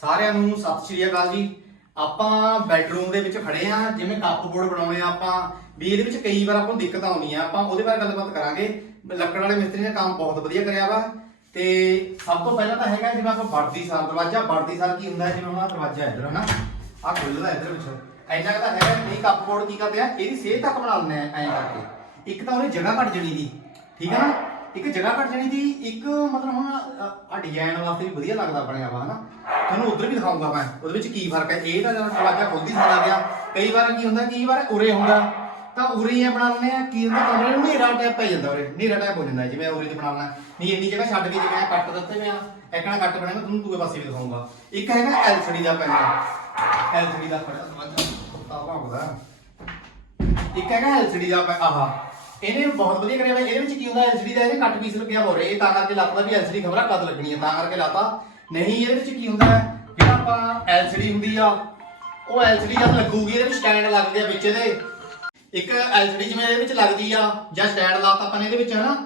ਸਾਰਿਆਂ ਨੂੰ ਸਤਿ ਸ਼੍ਰੀ ਅਕਾਲ ਜੀ। ਆਪਾਂ ਬੈਡਰੂਮ ਦੇ ਵਿੱਚ ਖੜੇ ਆ ਜਿਵੇਂ ਕੱਪ ਬੋਰਡ ਬਣਾਉਣੇ ਆ ਆਪਾਂ, ਵੀ ਇਹਦੇ ਵਿੱਚ ਕਈ ਵਾਰ ਆਪਾਂ ਨੂੰ ਦਿੱਕਤ ਆਉਂਦੀ ਆਪਾਂ ਉਹਦੇ ਬਾਰੇ ਗੱਲਬਾਤ ਕਰਾਂਗੇ। ਲੱਕੜ ਵਾਲੇ ਮਿਸਤਰੀ ਨੇ ਕੰਮ ਬਹੁਤ ਵਧੀਆ ਕਰਿਆ ਵਾ। ਤੇ ਸਭ ਤੋਂ ਪਹਿਲਾਂ ਤਾਂ ਹੈਗਾ ਜਿਵੇਂ ਆਪਾਂ ਵਰਦੀ ਸਾਰ ਦਰਵਾਜ਼ਾ, ਵੜਦੀ ਸਾਰ ਕੀ ਹੁੰਦਾ ਜਿਵੇਂ ਹੁਣ ਆਹ ਦਰਵਾਜ਼ਾ ਇੱਧਰ ਹੈ ਨਾ, ਆਹ ਖੁੱਲਦਾ ਇੱਧਰ ਵਿੱਚ ਇੰਨਾ ਤਾਂ ਹੈਗਾ ਨਹੀਂ ਕੱਪ ਬੋਰਡ ਕੀ ਕਰਦੇ ਆ, ਇਹਦੀ ਸੇਧ ਤੱਕ ਬਣਾ ਲੈਂਦੇ ਆ ਐਂ ਕਰਕੇ। ਇੱਕ ਤਾਂ ਉਹਨੇ ਜਗ੍ਹਾ ਘਟ ਜਣੀ ਦੀ, ਠੀਕ ਹੈ ਨਾ? ਇੱਕ ਜਗ੍ਹਾ ਘਟ ਜਣੀ ਦੀ, ਇੱਕ ਮਤਲਬ ਹੁਣ ਆ ਡਿਜ਼ਾਈਨ ਵਾਸਤੇ ਵੀ ਵਧੀਆ ਲੱਗਦਾ ਬਣਿਆ ਵਾ, ਹਨਾ? ਤੁਹਾਨੂੰ ਉਧਰ ਵੀ ਦਿਖਾਉਂਗਾ ਮੈਂ। ਉਹਦੇ ਵਿੱਚ ਕੀ ਫ਼ਰਕ ਹੈ? ਇਹ ਤਾਂ ਜਦੋਂ ਦਰਵਾਜ਼ਾ ਖੁੱਲਦੀ ਸਾਰਾ ਗਿਆ ਕਈ ਵਾਰ ਕੀ ਹੁੰਦਾ, ਕਈ ਵਾਰ ਉਰੇ ਹੁੰਦਾ। ਤਾਂ ਉਰੇ ਹੀ ਬਣਾ ਲੈਂਦੇ ਆ ਕੀ ਹੁੰਦਾ, ਕਮਰੇ ਨੂੰ ਹਨੇਰਾ ਟੈਪ ਪੈ ਜਾਂਦਾ ਉਰੇ। ਹਨੇਰਾ ਟੈਪ ਹੋ ਜਾਂਦਾ ਜਿਵੇਂ ਉਰੇ ਤੇ ਬਣਾਉਣਾ ਨਹੀਂ, ਇੰਨੀ ਜਗ੍ਹਾ ਛੱਡ ਕੇ ਜਿਵੇਂ ਕੱਟ ਦਿੱਤੇ ਮੈਂ ਐਕਣਾ ਕੱਟ ਬਣਾਗਾ, ਤੁਹਾਨੂੰ ਦੂਏ ਪਾਸੇ ਵੀ ਦਿਖਾਉਂਗਾ। ਇੱਕ ਹੈਗਾ ਐਲਸੀਡੀ ਦਾ ਪੈਨਲ ਐਲਸੀਡੀ ਦਾ ਫੜਾ ਦਰਵਾਜ਼ਾ ਕੁੱਤਾ ਭੌਂਕਦਾ ਇੱਕ ਹੈਗਾ ਐਲਸੀਡੀ ਦਾ ਪੈ- ਇਹਨੇ ਬਹੁਤ ਵਧੀਆ ਕਰਿਆ ਹੋਇਆ ਇਹਦੇ ਵਿੱਚ ਕੀ ਹੁੰਦਾ ਐਲਸੀਡੀ ਦਾ ਇਹਨੇ ਕੱਟ ਪੀਸ ਲੱਗਿਆ ਹੋ ਰਿਹਾ ਇਹ ਤਾਂ ਕਰਕੇ ਲੱਤਦਾ ਵੀ ਐਲਸੀਡੀ ਖਬਰਾਂ ਕਦ ਲੱਗਣੀ ਹੈ ਤਾਂ ਕਰਕੇ ਲਾਤਾ। ਨਹੀਂ, ਇਹਦੇ ਵਿੱਚ ਕੀ ਹੁੰਦਾ ਹੈ? ਜਿਹੜਾ ਆਪਾਂ ਐਲਸੀਡੀ ਹੁੰਦੀ ਆ, ਉਹ ਐਲਸੀਡੀ ਜਦ ਲੱਗੂਗੀ, ਇਹਦੇ ਵਿੱਚ ਸਟੈਂਡ ਲੱਗਦੇ ਆ ਵਿੱਚ ਇਹਦੇ। ਇੱਕ ਐਲਸੀਡੀ ਜਿਵੇਂ ਇਹਦੇ ਵਿੱਚ ਲੱਗਦੀ ਆ, ਜਾਂ ਸਟੈਂਡ ਲਾਤਾ ਆਪਾਂ ਨੇ ਇਹਦੇ ਵਿੱਚ, ਹਨਾ?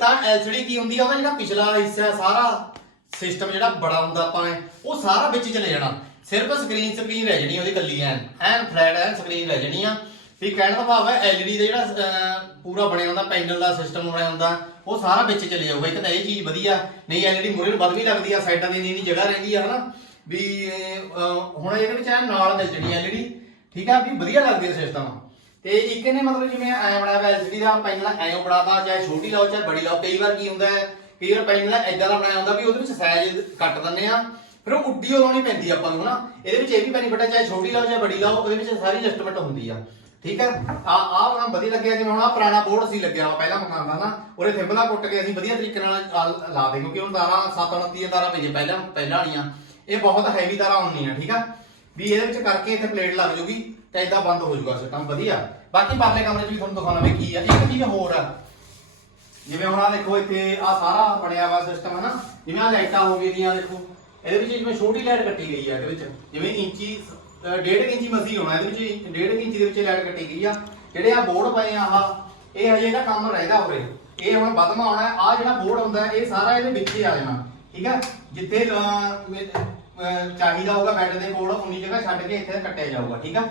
ਤਾਂ ਐਲਸੀਡੀ ਕੀ ਹੁੰਦੀ ਆ, ਉਹਦਾ ਜਿਹੜਾ ਪਿਛਲਾ ਹਿੱਸਾ ਸਾਰਾ ਸਿਸਟਮ ਜਿਹੜਾ ਬੜਾ ਹੁੰਦਾ ਆਪਾਂ ਨੇ, ਉਹ ਸਾਰਾ ਵਿੱਚ ਚਲੇ ਜਾਣਾ। ਸਿਰਫ ਸਕਰੀਨ ਸਕਰੀਨ ਰਹਿ ਜਣੀ ਉਹਦੀ ਕੱਲੀ ਐਨ ਐਨ ਫਲੈਟ ਐਨ ਸਕਰੀਨ ਰਹਿ ਜਣੀ ਆ। ਵੀ ਕਹਿਣ ਦਾ ਭਾਵ ਹੈ ਐਲਈਡੀ ਦਾ ਜਿਹੜਾ ਅਹ, ਪੂਰਾ ਬਣਿਆ ਹੁੰਦਾ ਪੈਨਲ ਦਾ ਸਿਸਟਮ ਬਣਿਆ ਹੁੰਦਾ ਉਹ ਸਾਰਾ ਵਿੱਚ ਚਲੇ ਜਾਊਗਾ। ਇੱਕ ਤਾਂ ਇਹ ਚੀਜ਼ ਵਧੀਆ ਨਹੀਂ ਐਲਈਡੀ ਮੁਰੇ ਨੂੰ ਵੱਧਵੀਂ ਲੱਗਦੀ ਆ ਸਾਈਡਾਂ ਦੀ ਇੰਨੀ ਜਗ੍ਹਾ ਰਹਿੰਦੀ ਆ ਹਨਾ? ਵੀ ਅਹ, ਹੁਣ ਇਹਦੇ ਵਿੱਚ ਐਨ ਨਾਲ ਮਿਲ ਜਣੀ ਐਲਈਡੀ ਠੀਕ ਆ? ਵੀ ਵਧੀਆ ਲੱਗਦੀ ਹੈ ਸਿਸਟਮ ਤੇ ਇੱਕ ਇਹਨੇ ਮਤਲਬ ਜਿਵੇਂ ਐ ਬਣਾਇਆ ਹੋਇਆ ਐਲਸੀਡੀ ਦਾ ਪੈਨਲ ਐਂ ਬਣਾਤਾ ਚਾਹੇ ਛੋਟੀ ਲਾਓ ਚਾਹੇ ਬੜੀ ਲਾਓ ਕਈ ਵਾਰ ਕੀ ਹੁੰਦਾ ਹੈ ਕਈ ਵਾਰ ਪੈਨਲ ਐਦਾਂ ਦਾ ਬਣਾਇਆ ਹੁੰਦਾ ਵੀ ਉਹਦੇ ਵਿੱਚ ਸਾਈਜ਼ ਕੱਟ ਦਿੰਦੇ ਆ ਫਿਰ ਉਹ ਉੱਡੀ ਉਹ ਲਾਉਣੀ ਪੈਂਦੀ ਆ ਆਪਾਂ ਨੂੰ ਹਨਾ? ਇਹਦੇ ਵਿੱਚ ਇਹ ਵੀ ਬੈਨੀਫਿਟ ਹੈ ਚਾਹੇ ਛੋਟੀ ਲਾਓ ਚਾਹੇ ਬੜੀ ਲਾਓ ਉਹਦੇ ਵਿੱਚ ਸਾਰੀ ਐਡਜਸਟਮੈਂਟ ਹੁੰਦੀ ਆ। ਠੀਕ ਹੈ? ਆ ਆ ਬਣਾ ਵਧੀਆ ਲੱਗਿਆ ਜਿਵੇਂ ਹੁਣ ਆ ਪੁਰਾਣਾ ਬੋਰਡ ਸੀ ਲੱਗਿਆ ਵਾ, ਪਹਿਲਾਂ ਮਕਾਨ ਦਾ ਨਾ ਉਹਦੇ ਥਿੰਬਲਾ ਕੁੱਟ ਕੇ ਅਸੀਂ ਵਧੀਆ ਤਰੀਕੇ ਨਾਲ ਆ- ਲਾ ਦੇ, ਕਿਉਂਕਿ ਹੁਣ ਤਾਰਾਂ 729 ਤਾਰਾਂ ਪਈਆਂ, ਪਹਿਲਾਂ ਪਹਿਲਾਂ ਵਾਲੀਆਂ। ਇਹ ਬਹੁਤ ਹੈਵੀ ਤਾਰਾਂ ਹੁੰਦੀਆਂ, ਠੀਕ ਆ? ਵੀ ਇਹਦੇ ਵਿੱਚ ਕਰਕੇ ਇੱਥੇ ਪਲੇਟ ਲੱਗ ਜੂਗੀ ਤੇ ਇਦਾਂ ਬੰਦ ਹੋ ਜਾਊਗਾ ਸਿਸਟਮ ਵਧੀਆ। ਬਾਕੀ ਪਰਲੇ ਕਮਰੇ 'ਚ ਵੀ ਤੁਹਾਨੂੰ ਦਿਖਾਉਣਾ ਵੀ ਕੀ ਆ। ਇੱਕ ਚੀਜ਼ ਹੋਰ ਆ, ਜਿਵੇਂ ਹੁਣ ਆ ਦੇਖੋ ਇੱਥੇ ਆ ਸਾਰਾ ਬਣਿਆ ਵਾ ਸਿਸਟਮ ਹੈ ਨਾ ਜਿਵੇਂ ਆ ਲਾਈਟਾਂ ਹੋ ਗਈਆਂ ਦੇਖੋ। ਇਹਦੇ ਵਿੱਚ ਜਿਵੇਂ ਛੋਟੀ ਲਾਈਟ ਕੱਟੀ ਗਈ ਆ, ਇਹਦੇ ਵਿੱਚ। ਜਿਵੇਂ ਇੰਚੀ 1.5 ਇੰਚੀ ਮਸੀ ਹੋਣਾ ਇਹਦੇ ਵਿੱਚ 1.5 ਇੰਚੀ ਦੇ ਵਿੱਚ ਲਾਈਟ ਕੱਟੀ ਗਈ ਆ। ਜਿਹੜੇ ਆ ਬੋਰਡ ਪਏ ਆ ਆਹ ਇਹ ਹਜੇ ਇਹਦਾ ਕੰਮ ਰਹਿਦਾ ਉਰੇ। ਇਹ ਹੁਣ ਵਧਮਾ ਆਉਣਾ ਆ ਜਿਹੜਾ ਬੋਰਡ ਹੁੰਦਾ ਇਹ ਸਾਰਾ ਇਹਦੇ ਵਿੱਚ ਹੀ ਆ ਜਾਣਾ। ਠੀਕ ਹੈ ਜਿੱਥੇ ਅਹ, ਚਾਹੀਦਾ ਹੋਊਗਾ ਬੈੱਡ ਦੇ ਕੋਲ ਉਨੀ ਜਗ੍ਹਾ ਛੱਡ ਕੇ ਇੱਥੇ ਕੱਟਿਆ ਜਾਊਗਾ। ਠੀਕ ਆ?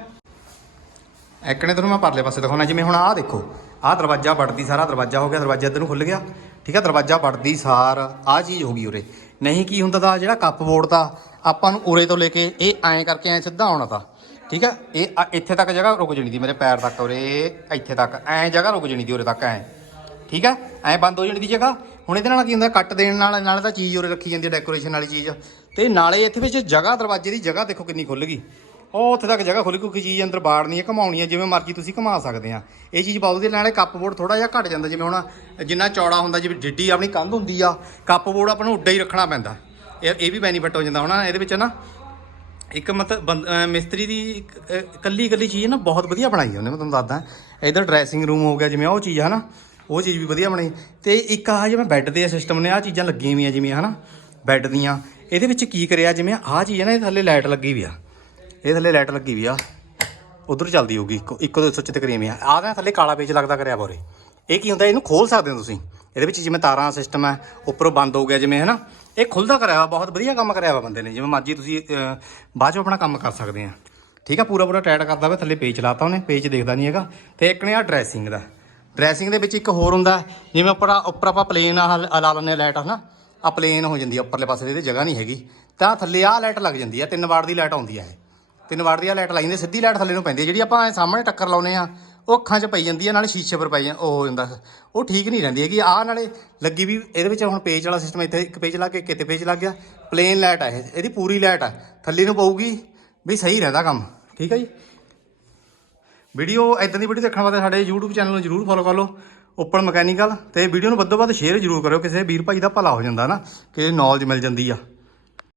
ਐਕਣੇ ਤੁਹਾਨੂੰ ਮੈਂ ਪਰਲੇ ਪਾਸੇ ਦਿਖਾਉਣਾ ਜਿਵੇਂ ਹੁਣ ਆਹ ਦੇਖੋ। ਆਹ ਦਰਵਾਜ਼ਾ ਵੜਦੀ ਸਾਰਾ ਦਰਵਾਜ਼ਾ ਹੋ ਗਿਆ ਦਰਵਾਜ਼ਾ ਇੱਧਰ ਨੂੰ ਖੁੱਲ ਗਿਆ। ਠੀਕ ਹੈ ਦਰਵਾਜ਼ਾ ਵੜਦੀ ਸਾਰ ਆਹ ਚੀਜ਼ ਹੋ ਗਈ ਉਰੇ। ਨਹੀਂ ਕੀ ਹੁੰਦਾ ਤਾਂ, ਜਿਹੜਾ ਕੱਪ ਬੋਰਡ ਤਾਂ ਆਪਾਂ ਨੂੰ ਉਰੇ ਤੋਂ ਲੈ ਕੇ ਇਹ ਐਂ ਕਰਕੇ ਐਂ ਸਿੱਧਾ ਆਉਣਾ ਤਾਂ। ਠੀਕ ਹੈ ਇਹ ਇੱਥੇ ਤੱਕ ਜਗ੍ਹਾ ਰੁਕ ਜਣੀ ਦੀ ਮੇਰੇ ਪੈਰ ਤੱਕ ਉਰੇ, ਇੱਥੇ ਤੱਕ, ਐਂ ਜਗ੍ਹਾ ਰੁਕ ਜਣੀ ਦੀ ਉਰੇ ਤੱਕ ਐਂ। ਠੀਕ ਹੈ ਐਂ ਬੰਦ ਹੋ ਜਾਣੀ ਦੀ ਜਗ੍ਹਾ। ਹੁਣ ਇਹਦੇ ਨਾਲ ਕੀ ਹੁੰਦਾ, ਕੱਟ ਦੇਣ ਨਾਲ, ਨਾਲੇ ਤਾਂ ਚੀਜ਼ ਉਰੇ ਰੱਖੀ ਜਾਂਦੀ ਹੈ ਡੈਕੋਰੇਸ਼ਨ ਵਾਲੀ ਚੀਜ਼। ਤੇ ਨਾਲੇ ਇੱਥੇ ਵਿੱਚ ਜਗ੍ਹਾ, ਦਰਵਾਜ਼ੇ ਦੀ ਜਗ੍ਹਾ ਦੇਖੋ ਕਿੰਨੀ ਖੁੱਲ ਗਈ। ਉਹ ਉੱਥੇ ਤੱਕ ਜਗ੍ਹਾ ਖੁੱਲ ਗਈ ਚੀਜ਼ ਅੰਦਰ ਬਾੜਨੀ ਹੈ, ਘਮਾਉਣੀ ਹੈ, ਜਿਵੇਂ ਮਰਜ਼ੀ ਤੁਸੀਂ ਘਮਾ ਸਕਦੇ ਆ। ਇਹ ਚੀਜ਼ ਬਹੁਤ ਵਧੀਆ, ਨਾਲੇ ਕੱਪ ਬੋਰਡ ਥੋੜਾ ਜਿਹਾ ਘਟ ਜਾਂਦਾ, ਜਿਵੇਂ ਹੁਣ ਜਿੰਨਾ ਚੌੜਾ ਹੁੰਦਾ, ਜਿਵੇਂ ਡਿੱਡੀ ਆਪਣੀ ਕੰਧ ਹੁੰਦੀ ਆ, ਕੱਪ ਬੋਰਡ ਆਪਾਂ ਨੂੰ ਉੱਡਾ ਹੀ ਰੱਖਣਾ ਪੈਂਦਾ। ਇਹ ਇਹ ਵੀ ਬੈਨੀਫਿਟ ਹੋ ਜਾਂਦਾ, ਹੁਣ ਇਹਦੇ ਵਿੱਚ ਨਾ ਇੱਕ ਮਤਲਬ ਬੰਦ- ਮਿਸਤਰੀ ਦੀ ਇਕੱਲੀ ਇਕੱਲੀ ਚੀਜ਼ ਨਾ ਬਹੁਤ ਵਧੀਆ ਬਣਾਈ ਉਹਨੇ, ਮੈਂ ਤੁਹਾਨੂੰ ਦੱਸਦਾ। ਇਧਰ ਡਰੈਸਿੰਗ ਰੂਮ ਹੋ ਗਿਆ, ਜਿਵੇਂ ਉਹ ਚੀਜ਼ ਹੈ ਨਾ ਉਹ ਚੀਜ਼ ਵੀ ਵਧੀਆ ਬਣਾਈ ਤੇ ਇੱਕ ਆਹ ਜਿਵੇਂ ਬੈੱਡ ਦੇ ਸਿਸਟਮ ਨੇ, ਆਹ ਚੀਜ਼ਾਂ ਲੱਗੀਆਂ ਹੋਈਆਂ, ਜਿਵੇਂ ਹਨਾ ਬੈੱਡ ਦੀਆਂ। ਇਹਦੇ ਵਿੱਚ ਕੀ ਕਰਿਆ, ਜਿਵੇਂ ਆਹ ਚੀਜ਼ ਹੈ ਨਾ, ਇਹ ਥੱਲੇ ਲਾਈਟ ਲੱਗੀ ਵੀ ਆ। ਇਹ ਥੱਲੇ ਲਾਈਟ ਲੱਗੀ ਵੀ ਆ। ਉਧਰ ਚੱਲਦੀ ਹੋਊਗੀ, ਇੱਕੋ ਇੱਕੋ ਦੋ ਸੁੱਚ ਤੇ ਕਰੀਆਂ ਆ। ਆਹ ਤਾਂ ਥੱਲੇ ਕਾਲਾ ਪੇਜ ਲੱਗਦਾ ਕਰਿਆ ਬੋਰੇ ਇਹ ਕੀ ਹੁੰਦਾ, ਇਹਨੂੰ ਖੋਲ ਸਕਦੇ ਹੋ ਤੁਸੀਂ। ਇਹਦੇ ਵਿੱਚ ਜਿਵੇਂ ਤਾਰਾਂ ਸਿਸਟਮ ਹੈ ਉੱਪਰੋਂ ਬੰਦ ਹੋ ਗਿਆ ਜਿਵੇਂ, ਹਨਾ? ਇਹ ਖੁੱਲਦਾ ਕਰਿਆ ਵਾ, ਬਹੁਤ ਵਧੀਆ ਕੰਮ ਕਰਿਆ ਵਾ ਬੰਦੇ ਨੇ। ਜਿਵੇਂ ਮਰਜ਼ੀ ਤੁਸੀਂ ਬਾਅਦ ਚੋਂ ਆਪਣਾ ਕੰਮ ਕਰ ਸਕਦੇ ਆ। ਠੀਕ ਆ, ਪੂਰਾ ਪੂਰਾ ਟਾਈਟ ਕਰਦਾ ਵਾ, ਥੱਲੇ ਪੇਜ ਲਾਤਾ ਉਹਨੇ, ਪੇਜ ਦੇਖਦਾ ਨਹੀਂ ਹੈਗਾ। ਤੇ ਇੱਕ ਨੇ ਆ ਡਰੈਸਿੰਗ ਦਾ। ਡਰੈਸਿੰਗ ਦੇ ਵਿੱਚ ਇੱਕ ਹੋਰ ਹੁੰਦਾ, ਜਿਵੇਂ ਉੱਪਰ ਉੱਪਰ ਆਪਾਂ ਪਲੇਨ ਆ ਲਾ ਲੈਂਦੇ ਆ ਲਾਈਟ ਹਨਾ? ਆ ਪਲੇਨ ਹੋ ਜਾਂਦੀ ਆ, ਉੱਪਰਲੇ ਪਾਸੇ ਦੇ ਜਗ੍ਹਾ ਨਹੀਂ ਹੈਗੀ। ਤਾਂ ਥੱਲੇ ਆ ਲਾਈਟ ਲੱਗ ਜਾਂਦੀ ਆ, ਤਿੰਨ ਵਾਟ ਦੀ ਲਾਈਟ ਆਉਂਦੀ ਆ ਇਹ। ਤਿੰਨ ਵਾਟ ਦੀ ਲਾਈਟ ਲਾਈ ਜਾਂਦੀ ਸਿੱਧੀ ਲਾਈਟ ਥੱਲੇ ਨੂੰ ਪੈਂਦੀ ਹੈ। ਜਿਹੜੀ ਆਪਾਂ ਐਂ ਸਾਹਮਣੇ ਟੱਕਰ ਲਾਉਨੇ ਆ ਉਹ ਅੱਖਾਂ 'ਚ ਪਈ ਜਾਂਦੀ ਆ ਨਾਲੇ ਸ਼ੀਸ਼ੇ ਪਰ ਪਈ ਜਾਂ, ਉਹ ਹੋ ਜਾਂਦਾ। ਉਹ ਠੀਕ ਨਹੀਂ ਰਹਿੰਦੀ ਹੈਗੀ। ਆਹ ਨਾਲੇ ਲੱਗੀ ਵੀ, ਇਹਦੇ ਵਿੱਚ ਹੁਣ ਪੇਜ ਵਾਲਾ ਸਿਸਟਮ ਇੱਥੇ ਇੱਕ ਪੇਜ ਲਾ ਕੇ ਕਿਤੇ ਪੇਜ ਲੱਗ ਗਿਆ। ਪਲੇਨ ਲਾਈਟ ਆ ਇਹ, ਇਹਦੀ ਪੂਰੀ ਲਾਈਟ ਆ। ਥੱਲੇ ਨੂੰ ਪਊਗੀ ਵੀ ਸਹੀ ਰਹਿੰਦਾ ਕੰਮ। ਠੀਕ ਹੈ ਜੀ? ਵੀਡੀਓ ਇਦਾਂ ਦੀ ਵੀਡੀਓ ਦੇਖਣ ਵਾਸਤੇ ਸਾਡੇ YouTube ਚੈਨਲ ਨੂੰ ਜਰੂਰ ਫੋਲੋ ਕਰ ਲਓ। ਉੱਪਰ ਮਕੈਨੀਕਲ ਤੇ ਵੀਡੀਓ ਨੂੰ ਵੱਧੋ ਵੱਧ ਸ਼ੇਅਰ ਜਰੂਰ ਕਰਿਓ। ਕਿਸੇ ਵੀਰ ਭਾਈ ਦਾ ਭਲਾ ਹੋ ਜਾਂਦਾ ਨਾ, ਕਿ ਨੌਲੇਜ ਮਿਲ ਜਾਂਦੀ ਆ।